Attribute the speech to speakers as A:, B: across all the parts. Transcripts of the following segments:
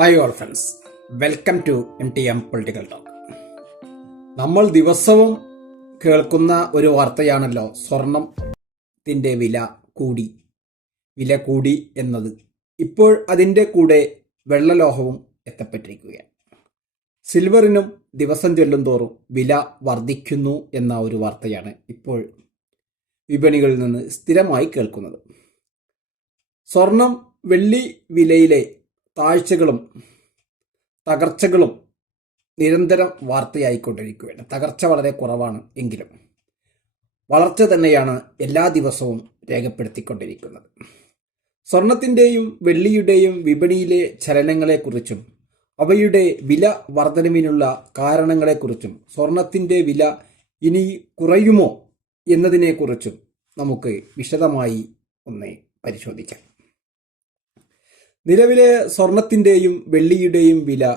A: Hi all friends welcome to M T M political talk നമ്മൾ ദിവസവും കേൾക്കുന്ന ഒരു വാർത്തയാണല്ലോ സ്വർണത്തിന്റെ വില കൂടി വില കൂടി എന്നത്. ഇപ്പോൾ അതിന്റെ കൂടെ വെള്ളലോഹവും എത്തപ്പെട്ടിരിക്കുകയാണ്. സിൽവറിനും ദിവസം ചെല്ലും തോറും വില വർദ്ധിക്കുന്നു എന്ന ഒരു വാർത്തയാണ് ഇപ്പോൾ വിപണികളിൽ നിന്ന് സ്ഥിരമായി കേൾക്കുന്നത്. സ്വർണം വെള്ളി വിലയിലെ താഴ്ചകളും തകർച്ചകളും നിരന്തരം വാർത്തയായിക്കൊണ്ടിരിക്കുകയാണ്. തകർച്ച വളരെ കുറവാണ് എങ്കിലും വളർച്ച തന്നെയാണ് എല്ലാ ദിവസവും രേഖപ്പെടുത്തിക്കൊണ്ടിരിക്കുന്നത്. സ്വർണത്തിന്റെയും വെള്ളിയുടെയും വിപണിയിലെ ചലനങ്ങളെക്കുറിച്ചും അവയുടെ വില വർധനവിനുള്ള കാരണങ്ങളെക്കുറിച്ചും സ്വർണത്തിന്റെ വില ഇനി കുറയുമോ എന്നതിനെക്കുറിച്ചും നമുക്ക് വിശദമായി ഒന്ന് പരിശോധിക്കാം. നിലവിലെ സ്വർണത്തിന്റെയും വെള്ളിയുടെയും വില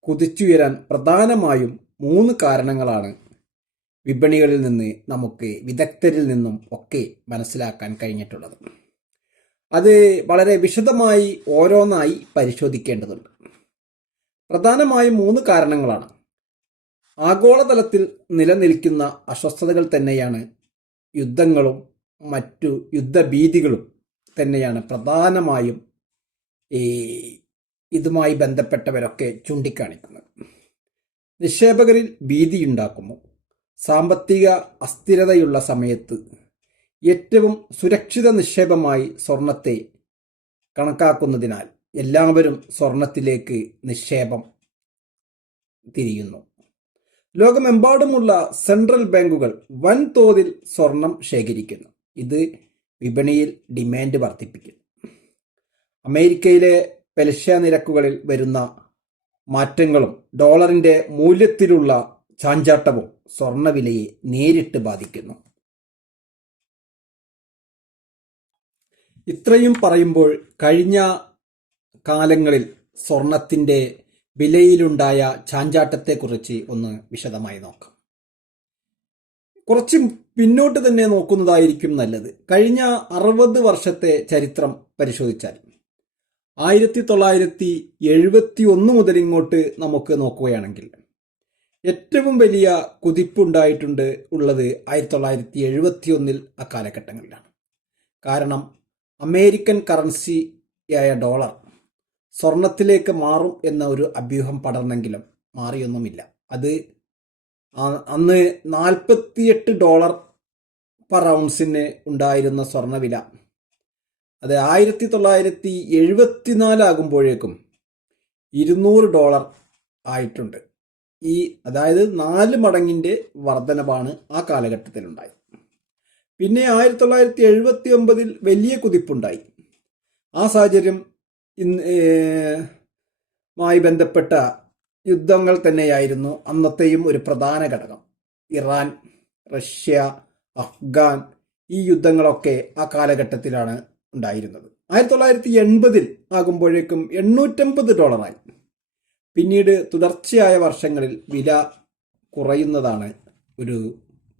A: കുതിച്ചുയരാൻ പ്രധാനമായും മൂന്ന് കാരണങ്ങളാണ്. വിപണികളിൽ നിന്ന് നമുക്ക് വിദഗ്ധരിൽ നിന്നും ഒക്കെ മനസ്സിലാക്കാൻ കഴിഞ്ഞിട്ടുള്ളത്. അത് വളരെ വിശദമായി ഓരോന്നായി പരിശോധിക്കേണ്ടതുണ്ട്. പ്രധാനമായും മൂന്ന് കാരണങ്ങളാണ്. ആഗോളതലത്തിൽ നിലനിൽക്കുന്ന അസ്വസ്ഥതകൾ തന്നെയാണ് യുദ്ധങ്ങളും മറ്റു യുദ്ധഭീതികളും തന്നെയാണ് പ്രധാനമായും ഈ ഇതുമായി ബന്ധപ്പെട്ടവരൊക്കെ ചൂണ്ടിക്കാണിക്കുന്നത്. നിക്ഷേപകരിൽ ഭീതിയുണ്ടാക്കുമോ സാമ്പത്തിക അസ്ഥിരതയുള്ള സമയത്ത് ഏറ്റവും സുരക്ഷിത നിക്ഷേപമായി സ്വർണത്തെ കണക്കാക്കുന്നതിനാൽ എല്ലാവരും സ്വർണത്തിലേക്ക് നിക്ഷേപം തിരിയുന്നു. ലോകമെമ്പാടുമുള്ള സെൻട്രൽ ബാങ്കുകൾ വൻതോതിൽ സ്വർണം ശേഖരിക്കുന്നു. ഇത് വിപണിയിൽ ഡിമാൻഡ് വർദ്ധിപ്പിക്കുന്നു. അമേരിക്കയിലെ പലിശ നിരക്കുകളിൽ വരുന്ന മാറ്റങ്ങളും ഡോളറിന്റെ മൂല്യത്തിലുള്ള ചാഞ്ചാട്ടവും സ്വർണവിലയെ നേരിട്ട് ബാധിക്കുന്നു. ഇത്രയും പറയുമ്പോൾ കഴിഞ്ഞ കാലങ്ങളിൽ സ്വർണത്തിന്റെ വിലയിലുണ്ടായ ചാഞ്ചാട്ടത്തെക്കുറിച്ച് ഒന്ന് വിശദമായി നോക്കാം. കുറച്ച് പിന്നോട്ട് തന്നെ നോക്കുന്നതായിരിക്കും നല്ലത്. കഴിഞ്ഞ അറുപത് വർഷത്തെ ചരിത്രം പരിശോധിച്ചാൽ ആയിരത്തി തൊള്ളായിരത്തി എഴുപത്തി ഒന്ന് മുതൽ ഇങ്ങോട്ട് നമുക്ക് നോക്കുകയാണെങ്കിൽ ഏറ്റവും വലിയ കുതിപ്പുണ്ടായിട്ടുണ്ട് ഉള്ളത് ആയിരത്തി തൊള്ളായിരത്തി എഴുപത്തി ഒന്നിൽ അക്കാലഘട്ടങ്ങളിലാണ്. കാരണം അമേരിക്കൻ കറൻസിയായ ഡോളർ സ്വർണത്തിലേക്ക് മാറും എന്ന ഒരു അഭ്യൂഹം പടർന്നെങ്കിലും മാറിയൊന്നുമില്ല. അത് അന്ന് നാൽപ്പത്തിയെട്ട് ഡോളർ പെർ ഔൺസിന് ഉണ്ടായിരുന്ന സ്വർണവില അത് ആയിരത്തി തൊള്ളായിരത്തി എഴുപത്തിനാലാകുമ്പോഴേക്കും ഇരുന്നൂറ് ഡോളർ ആയിട്ടുണ്ട്. ഈ അതായത് നാല് മടങ്ങിന്റെ വർധനവാണ് ആ കാലഘട്ടത്തിലുണ്ടായത്. പിന്നെ ആയിരത്തി തൊള്ളായിരത്തി എഴുപത്തി ഒമ്പതിൽ വലിയ കുതിപ്പുണ്ടായി. ആ സാഹചര്യം ഇന്ന് മായി ബന്ധപ്പെട്ട യുദ്ധങ്ങൾ തന്നെയായിരുന്നു അന്നത്തെയും ഒരു പ്രധാന ഘടകം. ഇറാൻ റഷ്യ അഫ്ഗാൻ ഈ യുദ്ധങ്ങളൊക്കെ ആ കാലഘട്ടത്തിലാണ് ഉണ്ടായിരുന്നത്. ആയിരത്തി തൊള്ളായിരത്തി എൺപതിൽ ആകുമ്പോഴേക്കും എണ്ണൂറ്റമ്പത് ഡോളറായി. പിന്നീട് തുടർച്ചയായ വർഷങ്ങളിൽ വില കുറയുന്നതാണ് ഒരു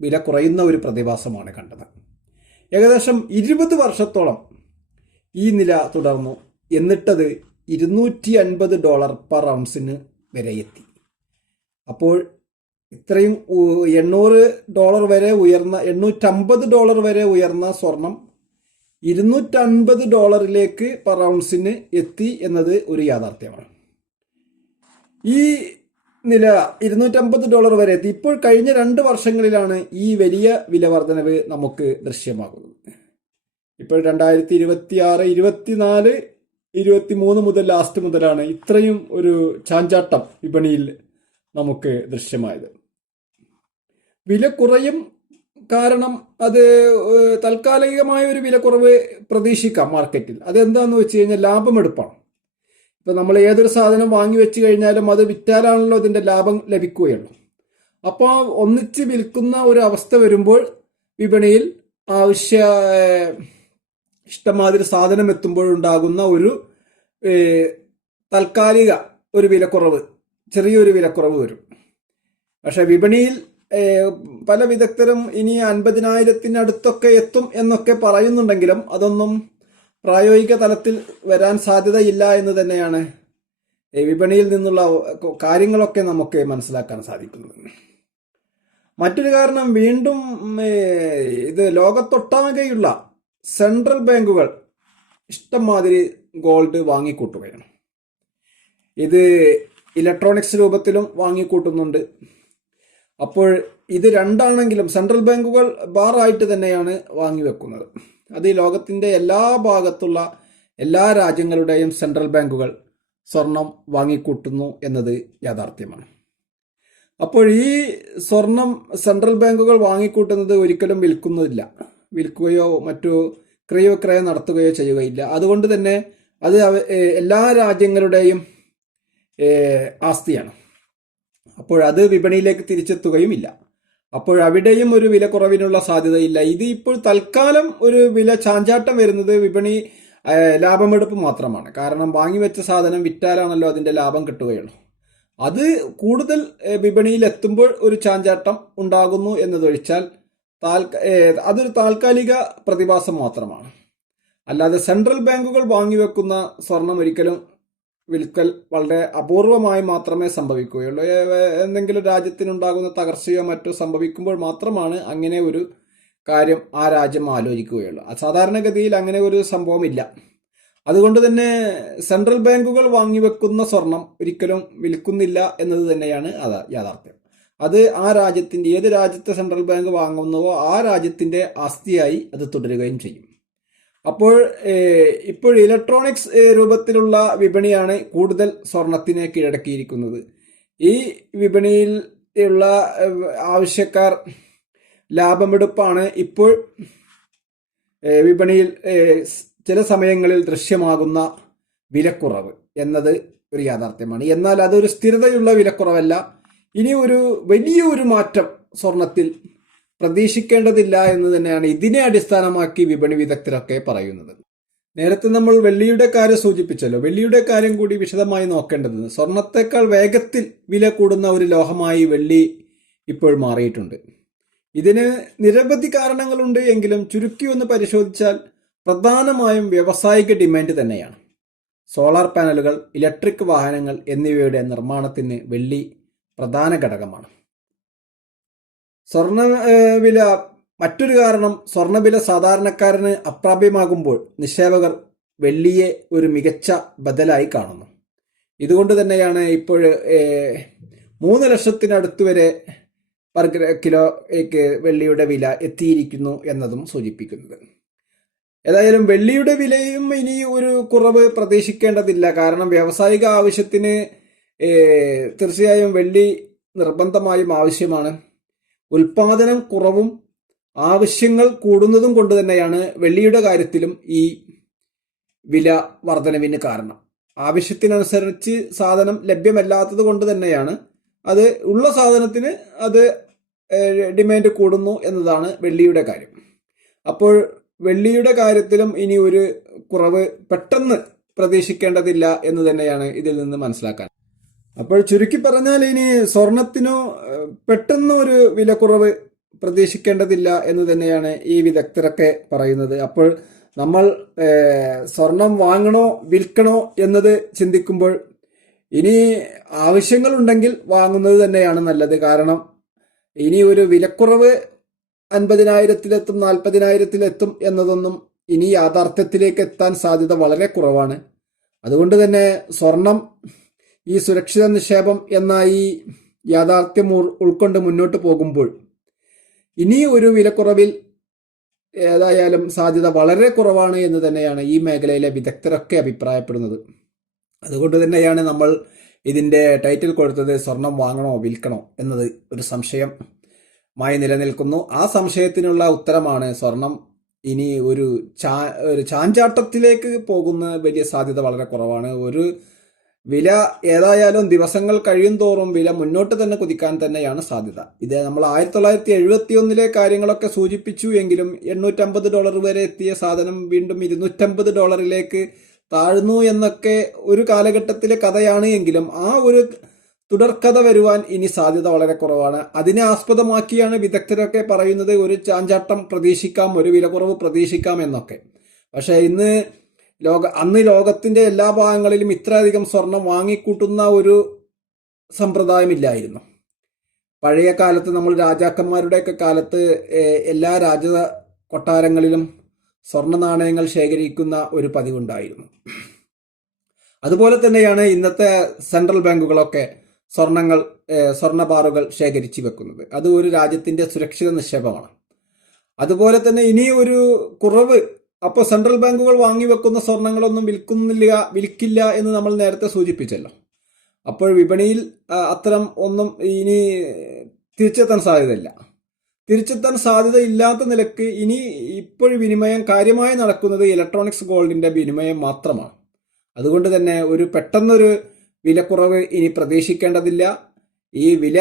A: വില കുറയുന്ന ഒരു പ്രതിഭാസമാണ് കണ്ടത്. ഏകദേശം ഇരുപത് വർഷത്തോളം ഈ നില തുടർന്നു. എന്നിട്ടത് ഇരുന്നൂറ്റി അൻപത് ഡോളർ പെർ ഔൺസിന് വരെ എത്തി അപ്പോൾ ഇത്രയും എണ്ണൂറ് ഡോളർ വരെ ഉയർന്ന എണ്ണൂറ്റമ്പത് ഡോളർ വരെ ഉയർന്ന സ്വർണം ഇരുന്നൂറ്റൻപത് ഡോളറിലേക്ക് പെർ ഔൺസിന് എത്തി എന്നത് ഒരു യാഥാർത്ഥ്യമാണ്. ഈ നില ഇരുന്നൂറ്റമ്പത് ഡോളർ വരെ എത്തി. ഇപ്പോൾ കഴിഞ്ഞ രണ്ട് വർഷങ്ങളിലാണ് ഈ വലിയ വില വർധനവ് നമുക്ക് ദൃശ്യമാകുന്നത്. ഇപ്പോൾ രണ്ടായിരത്തി ഇരുപത്തി ആറ് ഇരുപത്തിനാല് ഇരുപത്തി മൂന്ന് മുതൽ ലാസ്റ്റ് മുതലാണ് ഇത്രയും ഒരു ചാഞ്ചാട്ടം വിപണിയിൽ നമുക്ക് ദൃശ്യമായത്. വില കുറയും കാരണം അത് താൽക്കാലികമായ ഒരു വിലക്കുറവ് പ്രതീക്ഷിക്കാം മാർക്കറ്റിൽ. അതെന്താന്ന് വെച്ച് കഴിഞ്ഞാൽ ലാഭമെടുപ്പാണ് ഇപ്പൊ നമ്മൾ ഏതൊരു സാധനം വാങ്ങി വെച്ച് കഴിഞ്ഞാലും അത് വിറ്റാലാണല്ലോ അതിന്റെ ലാഭം ലഭിക്കുകയുള്ളൂ. അപ്പോൾ ഒന്നിച്ച് വിൽക്കുന്ന ഒരു അവസ്ഥ വരുമ്പോൾ വിപണിയിൽ ആവശ്യ ഇഷ്ടമാതിരി സാധനം എത്തുമ്പോഴുണ്ടാകുന്ന ഒരു താൽക്കാലിക ഒരു വിലക്കുറവ് ചെറിയൊരു വിലക്കുറവ് വരും. പക്ഷേ വിപണിയിൽ പല വിദഗ്ധരും ഇനി അൻപതിനായിരത്തിനടുത്തൊക്കെ എത്തും എന്നൊക്കെ പറയുന്നുണ്ടെങ്കിലും അതൊന്നും പ്രായോഗിക തലത്തിൽ വരാൻ സാധ്യതയില്ല എന്ന് തന്നെയാണ് വിപണിയിൽ നിന്നുള്ള കാര്യങ്ങളൊക്കെ നമുക്ക് മനസ്സിലാക്കാൻ സാധിക്കുന്നത്. മറ്റൊരു കാരണം വീണ്ടും ഇത് ലോകത്തൊട്ടാകെയുള്ള സെൻട്രൽ ബാങ്കുകൾ ഇഷ്ടംമാതിരി ഗോൾഡ് വാങ്ങിക്കൂട്ടുകയാണ്. ഇത് ഇലക്ട്രോണിക്സ് രൂപത്തിലും വാങ്ങിക്കൂട്ടുന്നുണ്ട്. അപ്പോൾ ഇത് രണ്ടാണെങ്കിലും സെൻട്രൽ ബാങ്കുകൾ ബാറായിട്ട് തന്നെയാണ് വാങ്ങിവെക്കുന്നത് അത് ലോകത്തിന്റെ എല്ലാ ഭാഗത്തുള്ള എല്ലാ രാജ്യങ്ങളുടെയും സെൻട്രൽ ബാങ്കുകൾ സ്വർണം വാങ്ങിക്കൂട്ടുന്നു എന്നത് യാഥാർത്ഥ്യമാണ്. അപ്പോൾ ഈ സ്വർണം സെൻട്രൽ ബാങ്കുകൾ വാങ്ങിക്കൂട്ടുന്നത് ഒരിക്കലും വിൽക്കുന്നതില്ല. വിൽക്കുകയോ മറ്റു ക്രയവിക്രയം നടത്തുകയോ ചെയ്യുകയില്ല. അതുകൊണ്ട് തന്നെ അത് എല്ലാ രാജ്യങ്ങളുടെയും ആസ്തിയാണ്. അപ്പോൾ അത് വിപണിയിലേക്ക് തിരിച്ചെത്തുകയുമില്ല. അപ്പോൾ അവിടെയും ഒരു വില കുറവിനുള്ള സാധ്യതയില്ല. ഇത് ഇപ്പോൾ തൽക്കാലം ഒരു വില ചാഞ്ചാട്ടം വരുന്നത് വിപണി ലാഭമെടുപ്പ് മാത്രമാണ്. കാരണം വാങ്ങിവെച്ച സാധനം വിറ്റാലാണല്ലോ അതിന്റെ ലാഭം കിട്ടുകയുള്ളൂ. അത് കൂടുതൽ വിപണിയിൽ എത്തുമ്പോൾ ഒരു ചാഞ്ചാട്ടം ഉണ്ടാകുന്നു എന്നതൊഴിച്ചാൽ അതൊരു താൽക്കാലിക പ്രതിഭാസം മാത്രമാണ്. അല്ലാതെ സെൻട്രൽ ബാങ്കുകൾ വാങ്ങിവെക്കുന്ന സ്വർണം ഒരിക്കലും വിൽക്കൽ വളരെ അപൂർവമായി മാത്രമേ സംഭവിക്കുകയുള്ളൂ. എന്തെങ്കിലും രാജ്യത്തിനുണ്ടാകുന്ന തകർച്ചയോ മറ്റോ സംഭവിക്കുമ്പോൾ മാത്രമാണ് അങ്ങനെ ഒരു കാര്യം ആ രാജ്യം ആലോചിക്കുകയുള്ളൂ. സാധാരണഗതിയിൽ അങ്ങനെ ഒരു സംഭവമില്ല. അതുകൊണ്ട് തന്നെ സെൻട്രൽ ബാങ്കുകൾ വാങ്ങിവെക്കുന്ന സ്വർണം ഒരിക്കലും വിൽക്കുന്നില്ല എന്നത് തന്നെയാണ് അതാ യാഥാർത്ഥ്യം. അത് ആ രാജ്യത്തിന്റെ ഏത് രാജ്യത്തെ സെൻട്രൽ ബാങ്ക് വാങ്ങുന്നുവോ ആ രാജ്യത്തിന്റെ ആസ്തിയായി അത് തുടരുകയും ചെയ്യും. അപ്പോൾ ഇപ്പോൾ ഇലക്ട്രോണിക്സ് രൂപത്തിലുള്ള വിപണിയാണ് കൂടുതൽ സ്വർണത്തിനെ കീഴടക്കിയിരിക്കുന്നത്. ഈ വിപണിയിൽ ഉള്ള ആവശ്യക്കാർ ലാഭമെടുപ്പാണ് ഇപ്പോൾ വിപണിയിൽ ചില സമയങ്ങളിൽ ദൃശ്യമാകുന്ന വിലക്കുറവ് എന്നത് ഒരു യാഥാർത്ഥ്യമാണ്. എന്നാൽ അതൊരു സ്ഥിരതയുള്ള വിലക്കുറവല്ല. ഇനി ഒരു വലിയൊരു മാറ്റം സ്വർണത്തിൽ പ്രതീക്ഷിക്കേണ്ടതില്ല എന്ന് തന്നെയാണ് ഇതിനെ അടിസ്ഥാനമാക്കി വിപണി വിദഗ്ധരൊക്കെ പറയുന്നത്. നേരത്തെ നമ്മൾ വെള്ളിയുടെ കാര്യം സൂചിപ്പിച്ചല്ലോ. വെള്ളിയുടെ കാര്യം കൂടി വിശദമായി നോക്കേണ്ടത് സ്വർണത്തെക്കാൾ വേഗത്തിൽ വില കൂടുന്ന ഒരു ലോഹമായി വെള്ളി ഇപ്പോൾ മാറിയിട്ടുണ്ട്. ഇതിന് നിരവധി കാരണങ്ങളുണ്ട് എങ്കിലും ചുരുക്കി ഒന്ന് പരിശോധിച്ചാൽ പ്രധാനമായും വ്യാവസായിക ഡിമാൻഡ് തന്നെയാണ്. സോളാർ പാനലുകൾ ഇലക്ട്രിക് വാഹനങ്ങൾ എന്നിവയുടെ നിർമ്മാണത്തിന് വെള്ളി പ്രധാന ഘടകമാണ്. സ്വർണ വില മറ്റൊരു കാരണം സ്വർണവില സാധാരണക്കാരന് അപ്രാപ്യമാകുമ്പോൾ നിക്ഷേപകർ വെള്ളിയെ ഒരു മികച്ച ബദലായി കാണുന്നു. ഇതുകൊണ്ട് തന്നെയാണ് ഇപ്പോൾ മൂന്ന് ലക്ഷത്തിനടുത്ത് വരെ പെർ കിലോയ്ക്ക് വെള്ളിയുടെ വില എത്തിയിരിക്കുന്നു എന്നതും സൂചിപ്പിക്കുന്നത് ഏതായാലും വെള്ളിയുടെ വിലയും ഇനി ഒരു കുറവ് പ്രതീക്ഷിക്കേണ്ടതില്ല. കാരണം വ്യാവസായിക ആവശ്യത്തിന് തീർച്ചയായും വെള്ളി നിർബന്ധമായും ആവശ്യമാണ്. ഉൽപാദനം കുറവും ആവശ്യങ്ങൾ കൂടുന്നതും കൊണ്ട് തന്നെയാണ് വെള്ളിയുടെ കാര്യത്തിലും ഈ വില വർധനവിന് കാരണം. ആവശ്യത്തിനനുസരിച്ച് സാധനം ലഭ്യമല്ലാത്തത് കൊണ്ട് തന്നെയാണ് അത് ഉള്ള സാധനത്തിന് അത് ഡിമാൻഡ് കൂടുന്നു എന്നതാണ് വെള്ളിയുടെ കാര്യം. അപ്പോൾ വെള്ളിയുടെ കാര്യത്തിലും ഇനി ഒരു കുറവ് പെട്ടെന്ന് പ്രതീക്ഷിക്കേണ്ടതില്ല എന്ന് തന്നെയാണ് ഇതിൽ നിന്ന് മനസ്സിലാക്കാൻ അപ്പോൾ ചുരുക്കി പറഞ്ഞാൽ ഇനി സ്വർണത്തിനോ പെട്ടെന്ന് ഒരു വിലക്കുറവ് പ്രതീക്ഷിക്കേണ്ടതില്ല എന്ന് തന്നെയാണ് ഈ വിദഗ്ധരൊക്കെ പറയുന്നത്. അപ്പോൾ നമ്മൾ സ്വർണം വാങ്ങണോ വിൽക്കണോ എന്നത് ചിന്തിക്കുമ്പോൾ ഇനി ആവശ്യങ്ങളുണ്ടെങ്കിൽ വാങ്ങുന്നത് തന്നെയാണ് നല്ലത്. കാരണം ഇനി ഒരു വിലക്കുറവ് അൻപതിനായിരത്തിലെത്തും നാൽപ്പതിനായിരത്തിലെത്തും എന്നതൊന്നും ഇനി യാഥാർത്ഥ്യത്തിലേക്ക് എത്താൻ സാധ്യത വളരെ കുറവാണ്. അതുകൊണ്ട് തന്നെ സ്വർണം ഈ സുരക്ഷിത നിക്ഷേപം എന്ന ഈ യാഥാർത്ഥ്യം ഉൾക്കൊണ്ട് മുന്നോട്ട് പോകുമ്പോൾ ഇനി ഒരു വിലക്കുറവിൽ ഏതായാലും സാധ്യത വളരെ കുറവാണ് എന്ന് തന്നെയാണ് ഈ മേഖലയിലെ വിദഗ്ധരൊക്കെ അഭിപ്രായപ്പെടുന്നത്. അതുകൊണ്ട് തന്നെയാണ് നമ്മൾ ഇതിന്റെ ടൈറ്റിൽ കൊടുത്തത് സ്വർണം വാങ്ങണോ വിൽക്കണോ എന്നത് ഒരു സംശയം മായി നിലനിൽക്കുന്നു. ആ സംശയത്തിനുള്ള ഉത്തരമാണ് സ്വർണം. ഇനി ഒരു ചാ ഒരു ചാഞ്ചാട്ടത്തിലേക്ക് പോകുന്ന വലിയ സാധ്യത വളരെ കുറവാണ്. ഒരു വില ഏതായാലും ദിവസങ്ങൾ കഴിയും തോറും വില മുന്നോട്ട് തന്നെ കുതിക്കാൻ തന്നെയാണ് സാധ്യത. ഇത് നമ്മൾ ആയിരത്തി തൊള്ളായിരത്തി എഴുപത്തി ഒന്നിലെ കാര്യങ്ങളൊക്കെ സൂചിപ്പിച്ചു എങ്കിലും എണ്ണൂറ്റമ്പത് ഡോളർ വരെ എത്തിയ സാധനം വീണ്ടും ഇരുന്നൂറ്റമ്പത് ഡോളറിലേക്ക് താഴ്ന്നു എന്നൊക്കെ ഒരു കാലഘട്ടത്തിലെ കഥയാണ് എങ്കിലും ആ ഒരു തുടർക്കഥ വരുവാൻ ഇനി സാധ്യത വളരെ കുറവാണ്. അതിനെ ആസ്പദമാക്കിയാണ് വിദഗ്ധരൊക്കെ പറയുന്നത് ഒരു ചാഞ്ചാട്ടം പ്രതീക്ഷിക്കാം ഒരു വിലക്കുറവ് പ്രതീക്ഷിക്കാം എന്നൊക്കെ. പക്ഷേ ഇന്ന് ലോക അന്ന് ലോകത്തിന്റെ എല്ലാ ഭാഗങ്ങളിലും ഇത്രയധികം സ്വർണം വാങ്ങിക്കൂട്ടുന്ന ഒരു സമ്പ്രദായമില്ലായിരുന്നു. പഴയ കാലത്ത് നമ്മൾ രാജാക്കന്മാരുടെയൊക്കെ കാലത്ത് എല്ലാ രാജ കൊട്ടാരങ്ങളിലും സ്വർണ നാണയങ്ങൾ ശേഖരിക്കുന്ന ഒരു പതിവുണ്ടായിരുന്നു. അതുപോലെ തന്നെയാണ് ഇന്നത്തെ സെൻട്രൽ ബാങ്കുകളൊക്കെ സ്വർണങ്ങൾ സ്വർണ ബാറുകൾ ശേഖരിച്ചു വെക്കുന്നത്. അത് ഒരു രാജ്യത്തിന്റെ സുരക്ഷിത നിക്ഷേപമാണ്. അതുപോലെ തന്നെ ഇനി ഒരു കുറവ് അപ്പോൾ സെൻട്രൽ ബാങ്കുകൾ വാങ്ങി വെക്കുന്ന സ്വർണങ്ങളൊന്നും വിൽക്കുന്നില്ല വിൽക്കില്ല എന്ന് നമ്മൾ നേരത്തെ സൂചിപ്പിച്ചല്ലോ. അപ്പോൾ വിപണിയിൽ അത്തരം ഒന്നും ഇനി തിരിച്ചെത്താൻ സാധ്യതയില്ല. തിരിച്ചെത്താൻ സാധ്യത ഇല്ലാത്ത നിലയ്ക്ക് ഇനി ഇപ്പോൾ വിനിമയം കാര്യമായി നടക്കുന്നത് ഇലക്ട്രോണിക്സ് ഗോൾഡിന്റെ വിനിമയം മാത്രമാണ്. അതുകൊണ്ട് തന്നെ ഒരു പെട്ടെന്നൊരു വിലക്കുറവ് ഇനി പ്രതീക്ഷിക്കേണ്ടതില്ല. ഈ വില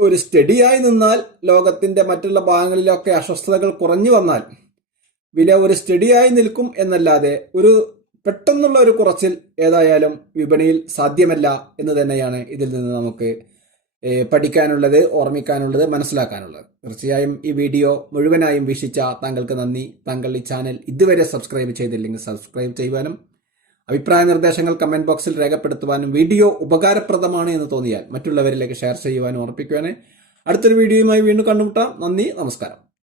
A: ഒരു സ്റ്റഡിയായി നിന്നാൽ ലോകത്തിന്റെ മറ്റുള്ള ഭാഗങ്ങളിലൊക്കെ അസ്വസ്ഥതകൾ കുറഞ്ഞു വന്നാൽ വില ഒരു സ്റ്റഡിയായി നിൽക്കും എന്നല്ലാതെ ഒരു പെട്ടെന്നുള്ള ഒരു കുറച്ചിൽ ഏതായാലും വിപണിയിൽ സാധ്യമല്ല എന്ന് തന്നെയാണ് ഇതിൽ നിന്ന് നമുക്ക് പഠിക്കാനുള്ളത് ഓർമ്മിക്കാനുള്ളത് മനസ്സിലാക്കാനുള്ളത്. തീർച്ചയായും ഈ വീഡിയോ മുഴുവനായും വീക്ഷിച്ച താങ്കൾക്ക് നന്ദി. താങ്കൾ ഈ ചാനൽ ഇതുവരെ സബ്സ്ക്രൈബ് ചെയ്തില്ലെങ്കിൽ സബ്സ്ക്രൈബ് ചെയ്യുവാനും അഭിപ്രായ നിർദ്ദേശങ്ങൾ കമന്റ് ബോക്സിൽ രേഖപ്പെടുത്തുവാനും വീഡിയോ ഉപകാരപ്രദമാണ് എന്ന് തോന്നിയാൽ മറ്റുള്ളവരിലേക്ക് ഷെയർ ചെയ്യുവാനും ഓർപ്പിക്കുവാനും അടുത്തൊരു വീഡിയോയുമായി വീണ്ടും കണ്ടുമുട്ടാം. നന്ദി നമസ്കാരം.